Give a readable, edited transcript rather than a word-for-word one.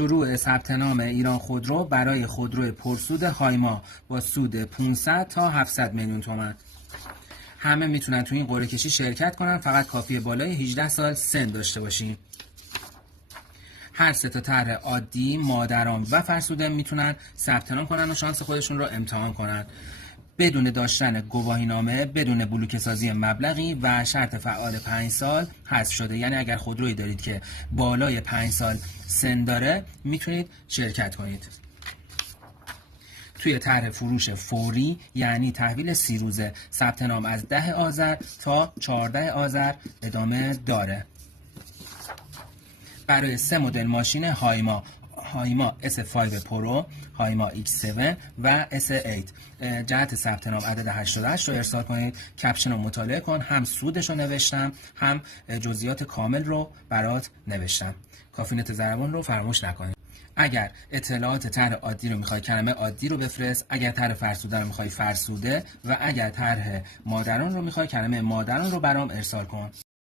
شروع ثبت نام ایران خودرو برای خودرو پرسود هایما با سود 500 تا 700 میلیون تومان. همه میتونن تو این قرعه کشی شرکت کنن، فقط کافیه بالای 18 سال سن داشته باشین. هر سه تا طرح عادی، مادران و فرسوده میتونن ثبت نام کنن و شانس خودشون رو امتحان کنن بدون داشتن گواهینامه، بدون بلوکه سازی مبلغی و شرط فعال 5 سال حذف شده. یعنی اگر خودرویی دارید که بالای 5 سال سن داره میتونید شرکت کنید. توی طرح فروش فوری یعنی تحویل 30 روزه، ثبت نام از 10 آذر تا 14 آذر ادامه داره. برای 3 مدل ماشین هایما S5 پرو، هایما X7 و S8 جهت ثبت نام عدد 88 رو ارسال کنید. کپشن رو مطالعه کن، هم سودش رو نوشتم هم جزئیات کامل رو برات نوشتم. کافینت ضربان رو فراموش نکنید. اگر اطلاعات طرح عادی رو میخوای کلمه عادی رو بفرست، اگر طرح فرسوده رو میخوای فرسوده و اگر طرح مادران رو میخوای کلمه مادران رو برام ارسال کن.